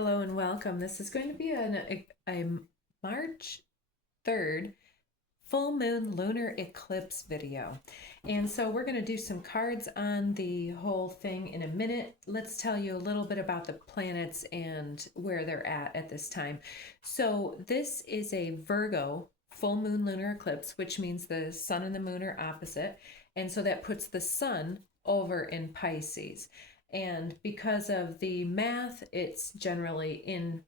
Hello and welcome. This is going to be a March 3rd full moon lunar eclipse video. And so we're going to do some cards on the whole thing in a minute. Let's tell you a little bit about the planets and where they're at this time. So this is a Virgo full moon lunar eclipse, which means the sun and the moon are opposite. And so that puts the sun over in Pisces. And because of the math, it's generally in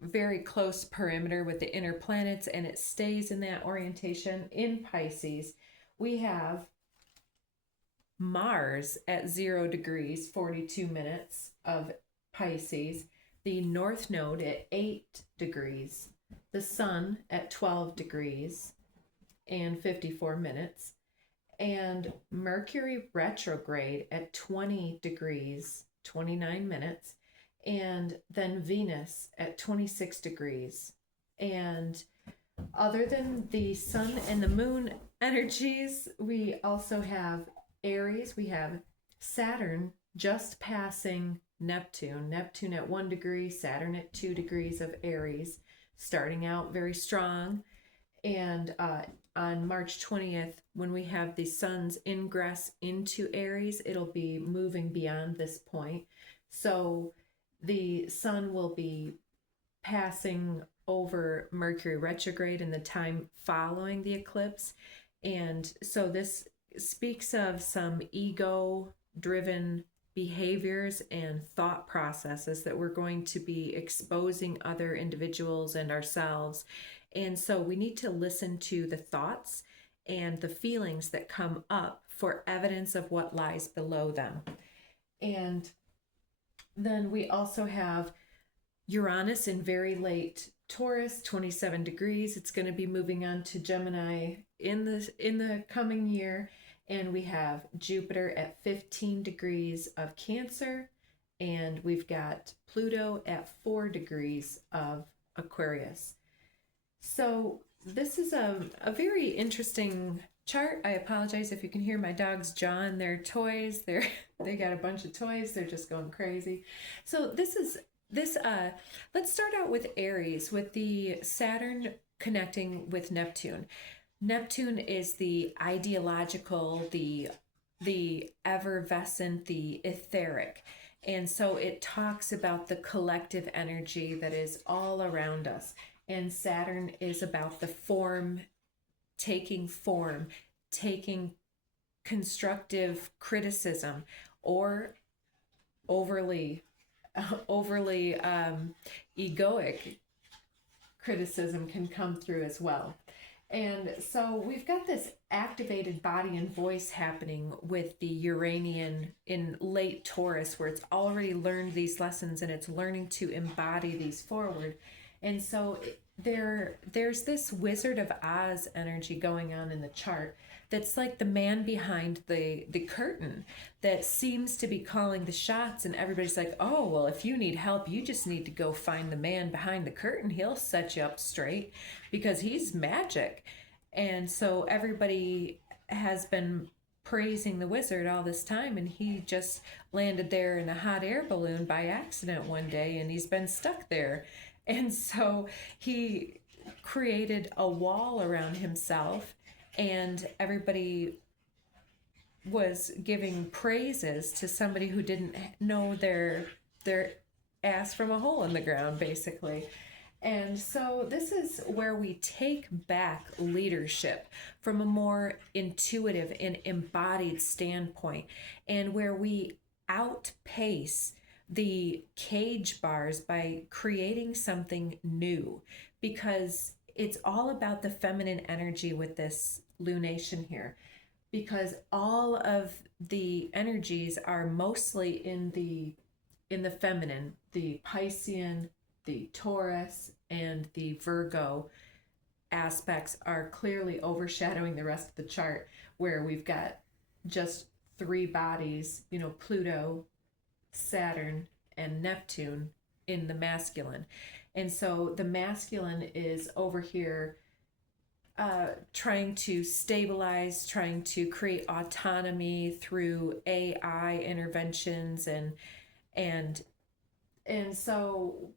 very close perimeter with the inner planets, and it stays in that orientation in Pisces. We have Mars at 0 degrees, 42 minutes of Pisces, the North Node at 8 degrees, the Sun at 12 degrees and 54 minutes, and Mercury retrograde at 20 degrees, 29 minutes, and then Venus at 26 degrees. And other than the sun and the moon energies, we also have Aries. We have Saturn just passing Neptune. Neptune at 1 degree, Saturn at 2 degrees of Aries, starting out very strong. And on March 20th, when we have the sun's ingress into Aries, it'll be moving beyond this point. So the sun will be passing over Mercury retrograde in the time following the eclipse. And so this speaks of some ego-driven behaviors and thought processes that we're going to be exposing other individuals and ourselves. And so we need to listen to the thoughts and the feelings that come up for evidence of what lies below them. And then we also have Uranus in very late Taurus, 27 degrees. It's going to be moving on to Gemini in the coming year. And we have Jupiter at 15 degrees of Cancer. And we've got Pluto at 4 degrees of Aquarius. So this is a very interesting chart. I apologize if you can hear my dogs jawing their toys. They got a bunch of toys. They're just going crazy. So let's start out with Aries, with the Saturn connecting with Neptune. Neptune is the ideological, the effervescent, the etheric. And so it talks about the collective energy that is all around us. And Saturn is about the form, taking constructive criticism, or overly egoic criticism can come through as well. And so we've got this activated body and voice happening with the Uranian in late Taurus, where it's already learned these lessons and it's learning to embody these forward. And so there's this Wizard of Oz energy going on in the chart that's like the man behind the curtain that seems to be calling the shots, and everybody's like, oh, well, if you need help, you just need to go find the man behind the curtain. He'll set you up straight because he's magic. And so everybody has been praising the wizard all this time, and he just landed there in a hot air balloon by accident one day, and he's been stuck there. And so he created a wall around himself, and everybody was giving praises to somebody who didn't know their ass from a hole in the ground, basically. And so this is where we take back leadership from a more intuitive and embodied standpoint, and where we outpace the cage bars by creating something new, because it's all about the feminine energy with this lunation here, because all of the energies are mostly in the feminine. The Piscean, the Taurus, and the Virgo aspects are clearly overshadowing the rest of the chart, where we've got just 3 bodies, Pluto, Saturn, and Neptune in the masculine. And so the masculine is over here trying to stabilize, trying to create autonomy through AI interventions and And so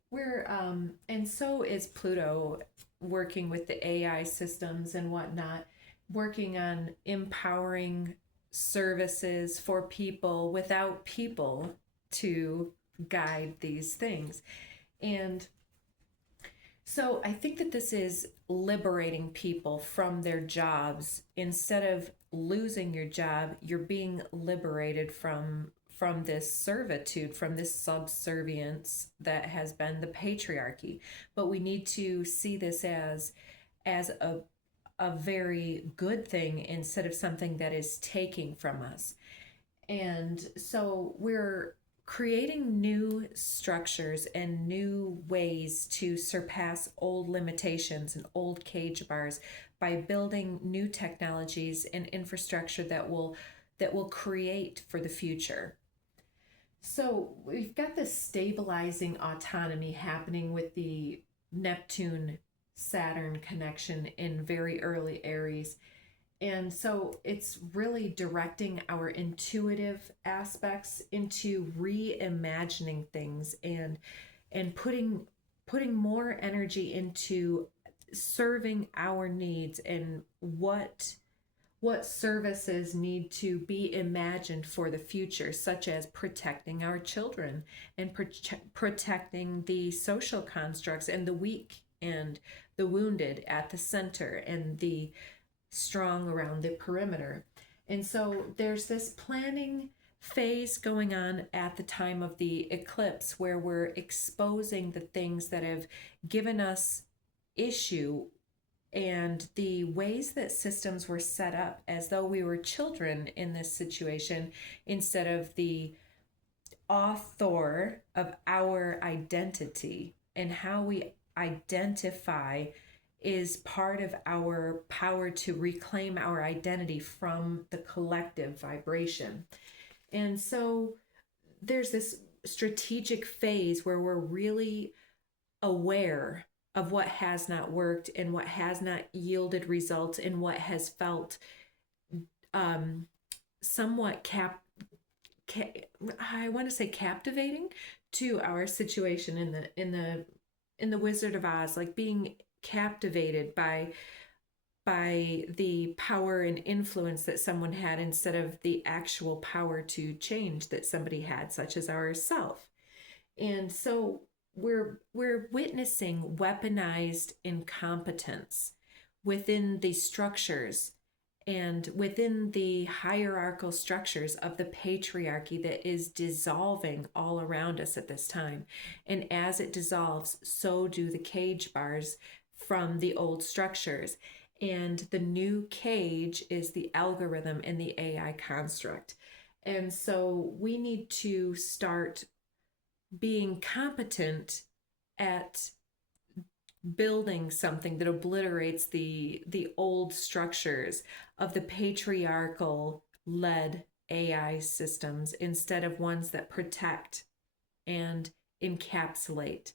and so is Pluto, working with the AI systems and whatnot, working on empowering services for people without people to guide these things. And so I think that this is liberating people from their jobs. Instead of losing your job, you're being liberated from this servitude, from this subservience that has been the patriarchy. But we need to see this as a very good thing instead of something that is taking from us. And so we're creating new structures and new ways to surpass old limitations and old cage bars by building new technologies and infrastructure that will create for the future. So we've got this stabilizing autonomy happening with the Neptune Saturn connection in very early Aries. And so it's really directing our intuitive aspects into reimagining things and putting more energy into serving our needs and what services need to be imagined for the future, such as protecting our children and protecting the social constructs and the weak and the wounded at the center and the strong around the perimeter. And so there's this planning phase going on at the time of the eclipse where we're exposing the things that have given us issue and the ways that systems were set up as though we were children in this situation instead of the author of our identity. And how we identify is part of our power to reclaim our identity from the collective vibration. And so there's this strategic phase where we're really aware of what has not worked and what has not yielded results and what has felt somewhat I want to say captivating to our situation in the Wizard of Oz, like being captivated by the power and influence that someone had instead of the actual power to change that somebody had, such as ourself. And so we're witnessing weaponized incompetence within the structures and within the hierarchical structures of the patriarchy that is dissolving all around us at this time. And as it dissolves, so do the cage bars from the old structures. And the new cage is the algorithm and the AI construct. And so we need to start being competent at building something that obliterates the old structures of the patriarchal led AI systems instead of ones that protect and encapsulate.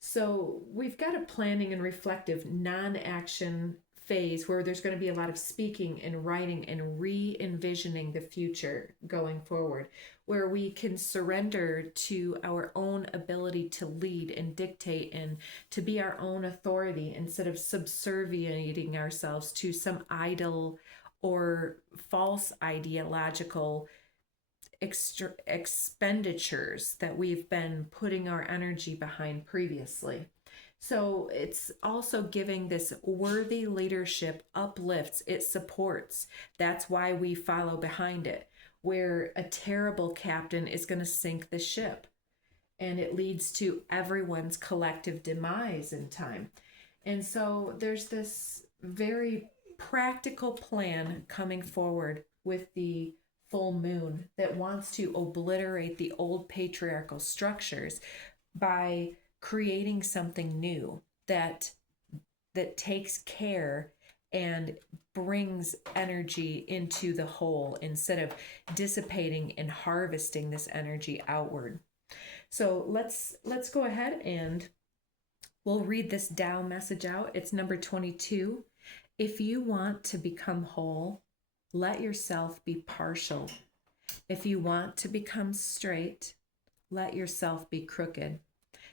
So we've got a planning and reflective non-action phase where there's going to be a lot of speaking and writing and re-envisioning the future going forward, where we can surrender to our own ability to lead and dictate and to be our own authority instead of subserviating ourselves to some idol or false ideological expenditures that we've been putting our energy behind previously. So it's also giving this worthy leadership uplifts, it supports. That's why we follow behind it, where a terrible captain is going to sink the ship. And it leads to everyone's collective demise in time. And so there's this very practical plan coming forward with the full moon that wants to obliterate the old patriarchal structures by creating something new that takes care and brings energy into the whole instead of dissipating and harvesting this energy outward. So let's go ahead and we'll read this Tao message out. It's number 22. If you want to become whole, let yourself be partial. If you want to become straight, let yourself be crooked.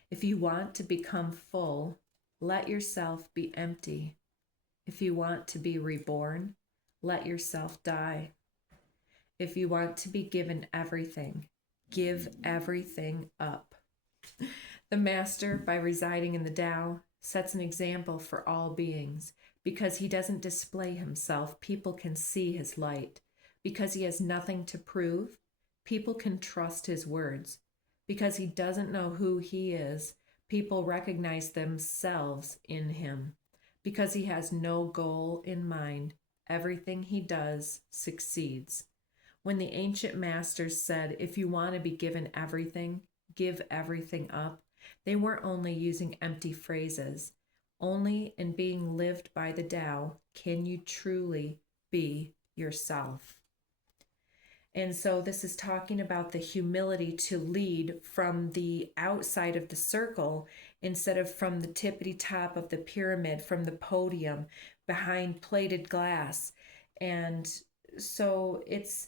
If you want to become full, let yourself be empty. If you want to be reborn, let yourself die. If you want to be given everything, give everything up. The Master, by residing in the Tao, sets an example for all beings. Because he doesn't display himself, people can see his light. Because he has nothing to prove, people can trust his words. Because he doesn't know who he is, people recognize themselves in him. Because he has no goal in mind, everything he does succeeds. When the ancient masters said, if you want to be given everything, give everything up, they weren't only using empty phrases. Only in being lived by the Tao can you truly be yourself. And so this is talking about the humility to lead from the outside of the circle instead of from the tippity top of the pyramid, from the podium, behind plated glass. And so it's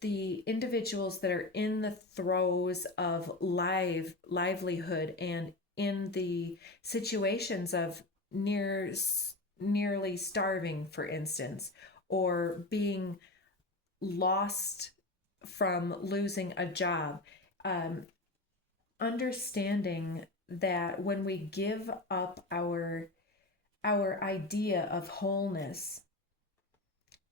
the individuals that are in the throes of livelihood and in the situations of nearly starving, for instance, or being lost from losing a job. Understanding that when we give up our idea of wholeness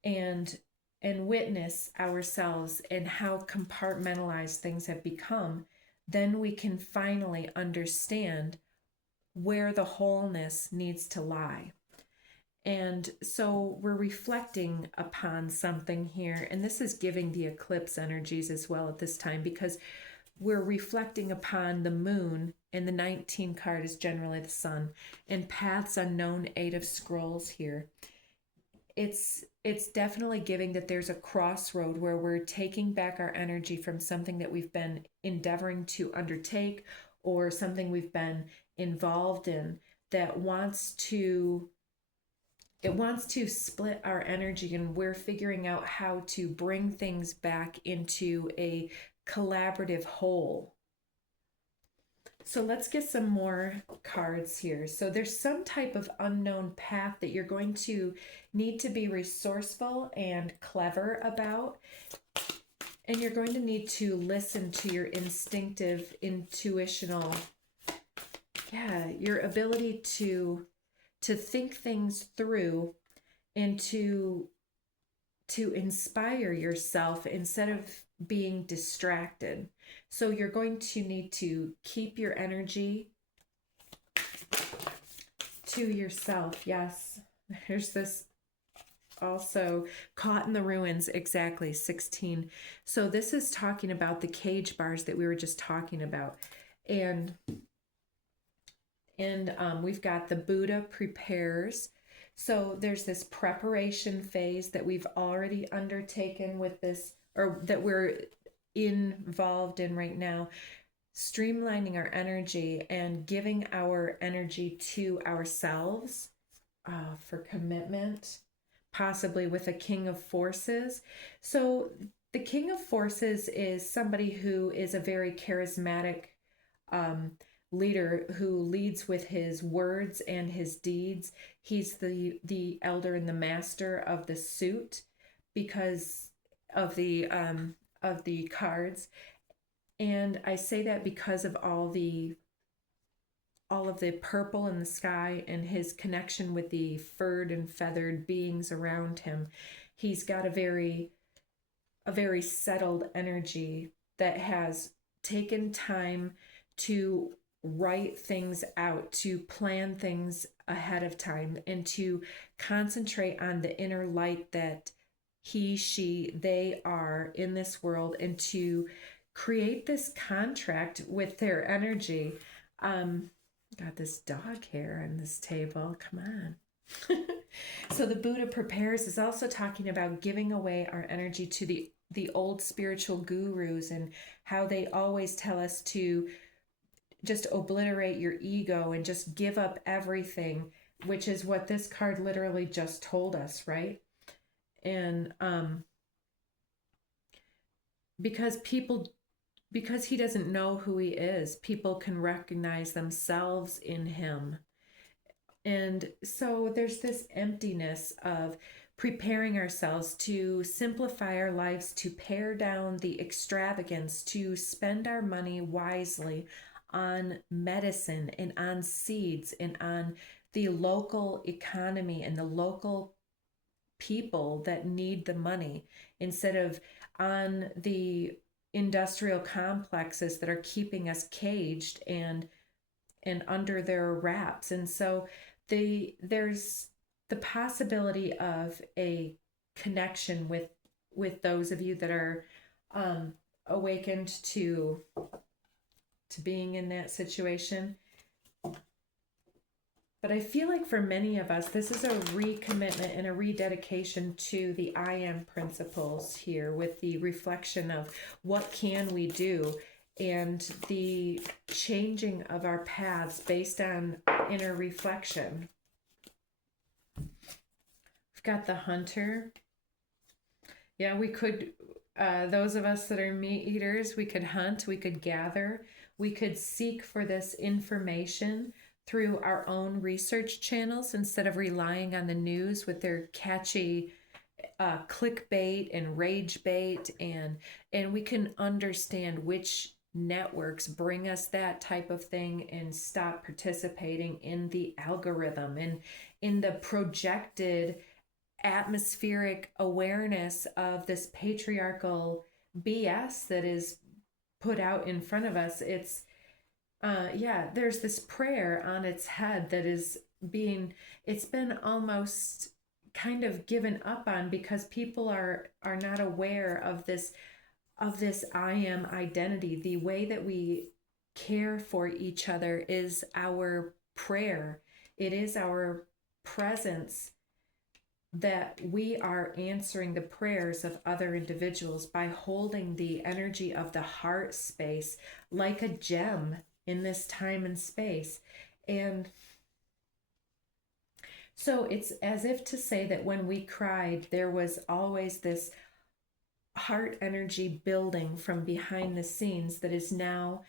and witness ourselves and how compartmentalized things have become, then we can finally understand where the wholeness needs to lie. And so we're reflecting upon something here, and this is giving the eclipse energies as well at this time, because we're reflecting upon the moon, and the 19 card is generally the sun, and paths unknown, 8 of scrolls here. It's definitely giving that there's a crossroad where we're taking back our energy from something that we've been endeavoring to undertake or something we've been involved in that wants to split our energy, and we're figuring out how to bring things back into a collaborative whole. So let's get some more cards here. So there's some type of unknown path that you're going to need to be resourceful and clever about. And you're going to need to listen to your instinctive, intuitional, your ability to think things through and to inspire yourself instead of being distracted. So you're going to need to keep your energy to yourself. Yes, there's this also caught in the ruins, exactly, 16. So this is talking about the cage bars that we were just talking about. And we've got the Buddha prepares. So there's this preparation phase that we've already undertaken with this, or that we're involved in right now, streamlining our energy and giving our energy to ourselves for commitment, possibly with a King of Forces. So the King of Forces is somebody who is a very charismatic leader who leads with his words and his deeds. He's the elder and the master of the suit because of the cards. And I say that because of all of the purple in the sky and his connection with the furred and feathered beings around him. He's got a very settled energy that has taken time to write things out, to plan things ahead of time, and to concentrate on the inner light that he, she, they are in this world, and to create this contract with their energy. Got this dog hair on this table. Come on. So the Buddha prepares is also talking about giving away our energy to the old spiritual gurus and how they always tell us to just obliterate your ego and just give up everything, which is what this card literally just told us, right? And because people because he doesn't know who he is, people can recognize themselves in him. And so there's this emptiness of preparing ourselves to simplify our lives, to pare down the extravagance, to spend our money wisely on medicine and on seeds and on the local economy and the local people that need the money, instead of on the industrial complexes that are keeping us caged and under their wraps. And so there's the possibility of a connection with those of you that are awakened to being in that situation. But I feel like for many of us, this is a recommitment and a rededication to the I am principles here, with the reflection of what can we do, and the changing of our paths based on inner reflection. We've got the hunter. Yeah, we could, those of us that are meat eaters, we could hunt, we could gather, we could seek for this information through our own research channels instead of relying on the news with their catchy clickbait and rage bait, and we can understand which networks bring us that type of thing and stop participating in the algorithm and in the projected atmospheric awareness of this patriarchal BS that is put out in front of us. It's there's this prayer on its head that is it's been almost kind of given up on, because people are not aware of this I am identity. The way that we care for each other is our prayer. It is our presence that we are answering the prayers of other individuals by holding the energy of the heart space like a gem in this time and space. And so it's as if to say that when we cried, there was always this heart energy building from behind the scenes that is now,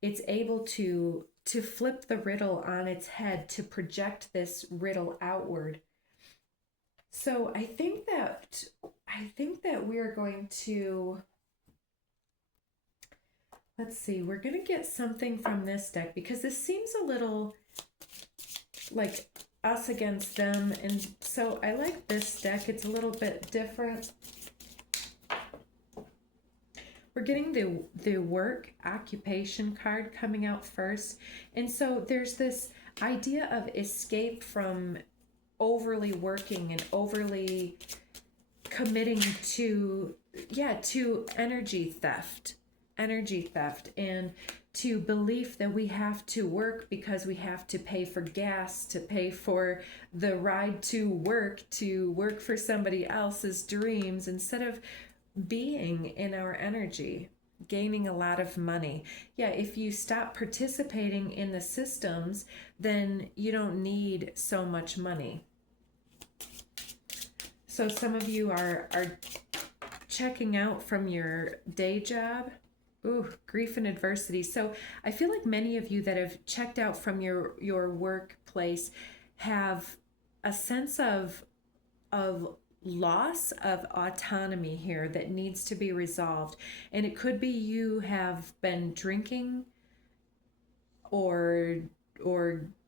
it's able to flip the riddle on its head, to project this riddle outward. So I think that we're going to, let's see, we're going to get something from this deck, because this seems a little like us against them. And so I like this deck. It's a little bit different. We're getting the work occupation card coming out first. And so there's this idea of escape from overly working and overly committing to energy theft, and to belief that we have to work because we have to pay for gas, to pay for the ride to work for somebody else's dreams, instead of being in our energy, gaining a lot of money. Yeah, if you stop participating in the systems, then you don't need so much money. So some of you are checking out from your day job. Ooh, grief and adversity. So I feel like many of you that have checked out from your workplace have a sense of loss of autonomy here that needs to be resolved. And it could be you have been drinking or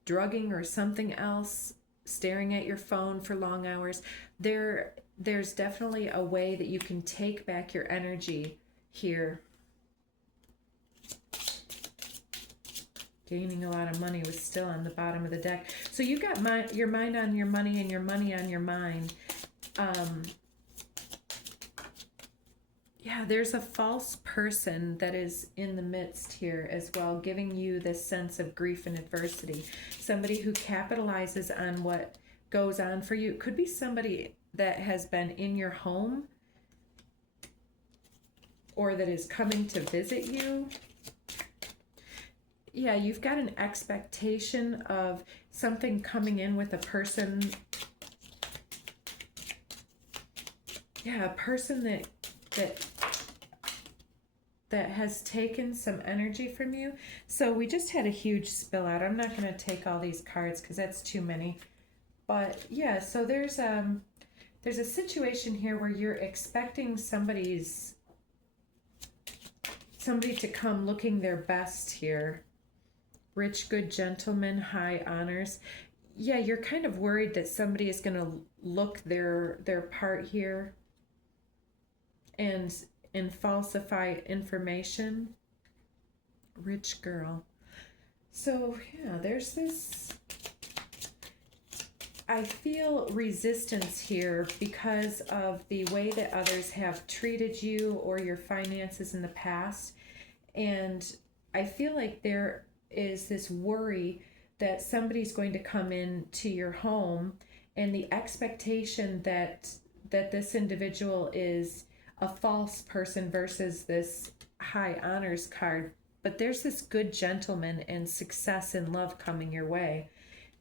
drugging or something else, staring at your phone for long hours. There's definitely a way that you can take back your energy here. Gaining a lot of money was still on the bottom of the deck. So you've got your mind on your money and your money on your mind. There's a false person that is in the midst here as well, giving you this sense of grief and adversity. Somebody who capitalizes on what goes on for you. It could be somebody that has been in your home or that is coming to visit you. Yeah, you've got an expectation of something coming in with a person. Yeah, a person that that has taken some energy from you. So we just had a huge spill out. I'm not going to take all these cards because that's too many. But yeah, so there's a situation here where you're expecting somebody to come looking their best here. Rich, good gentleman, high honors. Yeah, you're kind of worried that somebody is going to look their part here and falsify information. Rich girl. So yeah, there's this, I feel resistance here because of the way that others have treated you or your finances in the past. And I feel like there is this worry that somebody's going to come into your home, and the expectation that this individual is a false person versus this high honors card. But there's this good gentleman and success and love coming your way.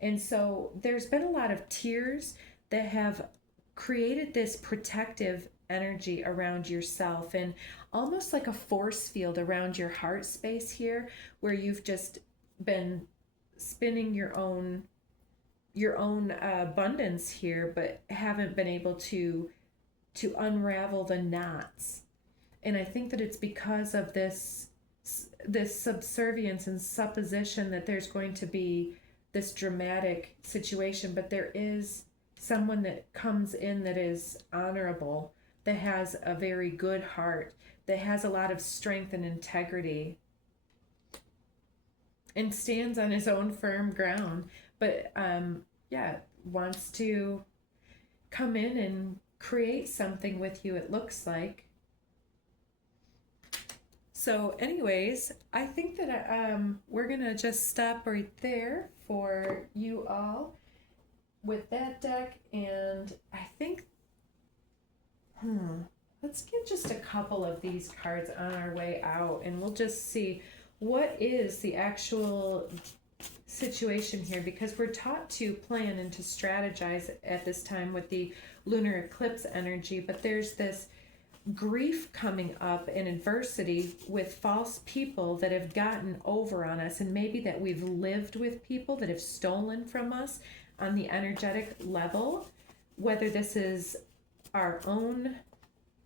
And so there's been a lot of tears that have created this protective energy around yourself, and almost like a force field around your heart space here, where you've just been spinning your own abundance here, but haven't been able to unravel the knots. And I think that it's because of this subservience and supposition that there's going to be this dramatic situation, but there is someone that comes in that is honorable, that has a very good heart, that has a lot of strength and integrity, and stands on his own firm ground, but wants to come in and create something with you, it looks like. So anyways, I think that we're going to just stop right there for you all with that deck. And I think, let's get just a couple of these cards on our way out, and we'll just see what is the actual situation here, because we're taught to plan and to strategize at this time with the lunar eclipse energy, but there's this grief coming up and adversity with false people that have gotten over on us, and maybe that we've lived with people that have stolen from us on the energetic level, whether this is our own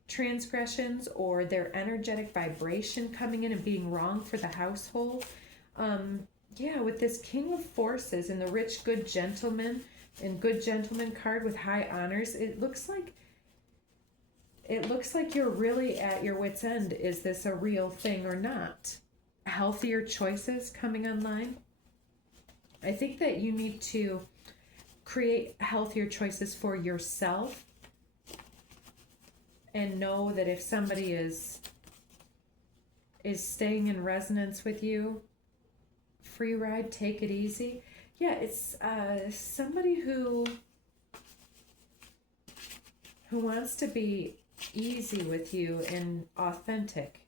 transgressions or their energetic vibration coming in and being wrong for the household. With this King of Forces and the rich good gentleman and good gentleman card with high honors, it looks like you're really at your wit's end. Is this a real thing or not? Healthier choices coming online. I think that you need to create healthier choices for yourself, and know that if somebody is staying in resonance with you, free ride, take it easy. Yeah, it's somebody who wants to be easy with you and authentic.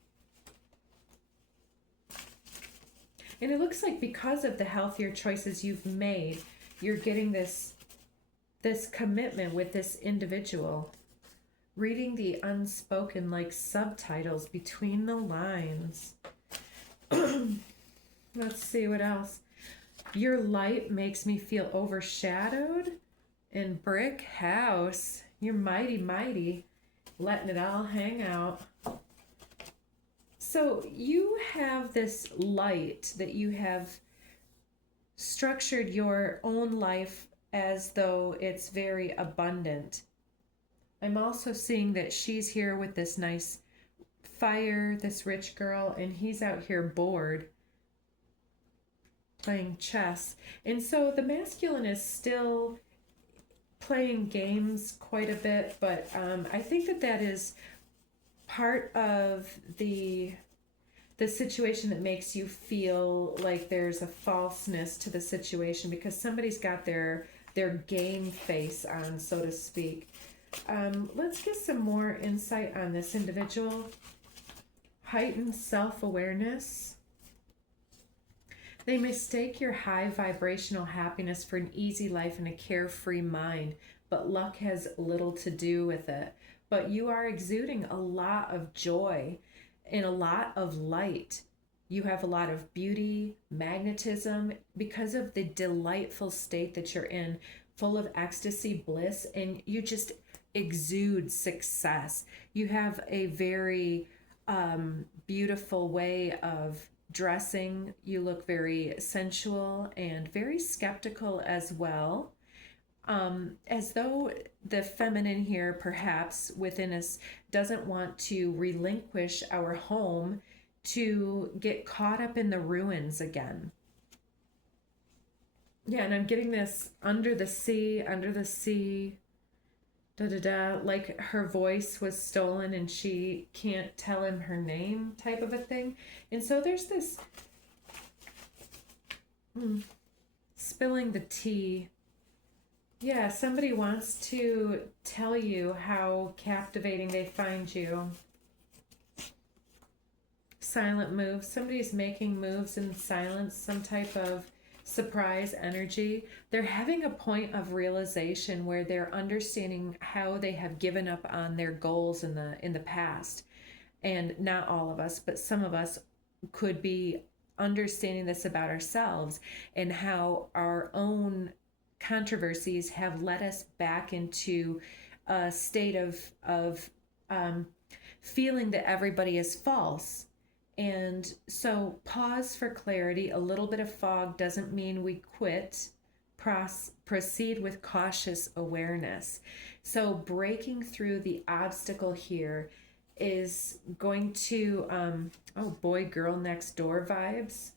And it looks like because of the healthier choices you've made, you're getting this commitment with this individual. Reading the unspoken like subtitles between the lines. Let's see what else. Your light makes me feel overshadowed. And brick house. You're mighty, mighty. Letting it all hang out. So you have this light that you have structured your own life as though it's very abundant. I'm also seeing that she's here with this nice fire, this rich girl, and he's out here bored playing chess. And so the masculine is still playing games quite a bit, but I think that is part of the situation that makes you feel like there's a falseness to the situation, because somebody's got their game face on, so to speak. Let's get some more insight on this individual. Heightened self-awareness. They mistake your high vibrational happiness for an easy life and a carefree mind, but luck has little to do with it. But you are exuding a lot of joy, and a lot of light. You have a lot of beauty, magnetism, because of the delightful state that you're in, full of ecstasy, bliss, and you just exude success. You have a very beautiful way of dressing. You look very sensual and very skeptical as well. As though the feminine here, perhaps within us, doesn't want to relinquish our home to get caught up in the ruins again. Yeah, and I'm getting this under the sea, da da da, like her voice was stolen and she can't tell him her name type of a thing. And so there's this spilling the tea. Yeah, somebody wants to tell you how captivating they find you. Silent moves. Somebody's making moves in silence, some type of surprise energy. They're having a point of realization where they're understanding how they have given up on their goals in the past. And not all of us, but some of us could be understanding this about ourselves, and how our own controversies have led us back into a state of feeling that everybody is false. And so pause for clarity. A little bit of fog doesn't mean we quit. Proceed with cautious awareness. So breaking through the obstacle here is going to, oh boy, girl next door vibes.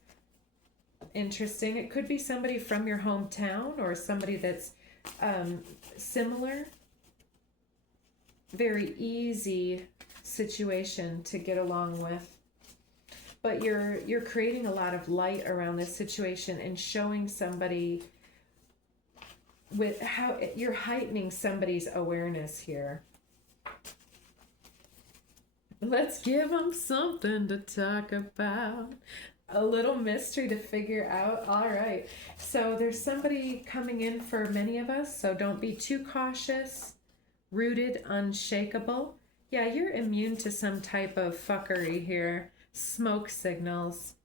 Interesting. It could be somebody from your hometown or somebody that's similar. Very easy situation to get along with. But you're creating a lot of light around this situation and showing somebody with how you're heightening somebody's awareness here. Let's give them something to talk about. A little mystery to figure out. All right. So there's somebody coming in for many of us. So don't be too cautious. Rooted, unshakable. Yeah, you're immune to some type of fuckery here. Smoke signals.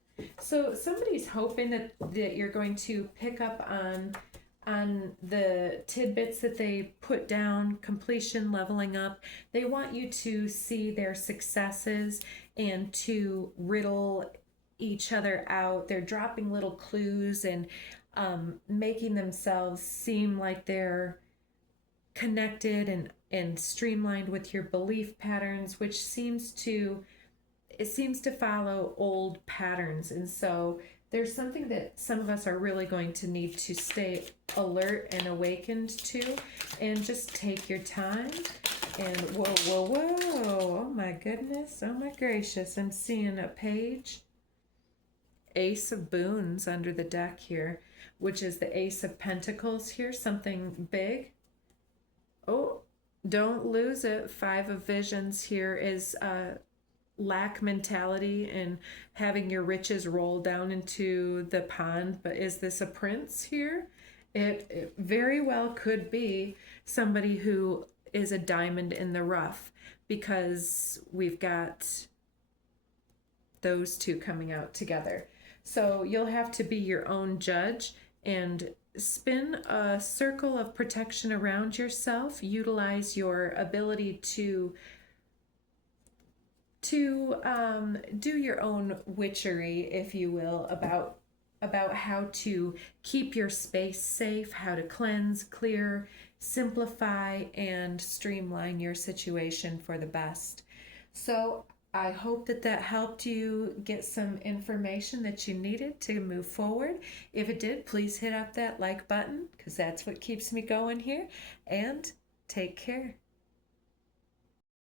So somebody's hoping that you're going to pick up on the tidbits that they put down, completion, leveling up. They want you to see their successes and to riddle each other out. They're dropping little clues and making themselves seem like they're connected and streamlined with your belief patterns, which seems to follow old patterns. And so there's something that some of us are really going to need to stay alert and awakened to, and just take your time. And whoa, oh my goodness, oh my gracious, I'm seeing a page. Ace of Boons under the deck here, which is the Ace of Pentacles here, something big. Oh, don't lose it. Five of Visions here is lack mentality and having your riches roll down into the pond. But is this a prince here? It very well could be somebody who is a diamond in the rough, because we've got those two coming out together. So you'll have to be your own judge and spin a circle of protection around yourself. Utilize your ability to do your own witchery, if you will, about how to keep your space safe, how to cleanse, clear, simplify, and streamline your situation for the best. So I hope that helped you get some information that you needed to move forward. If it did, please hit up that like button, because that's what keeps me going here. And take care.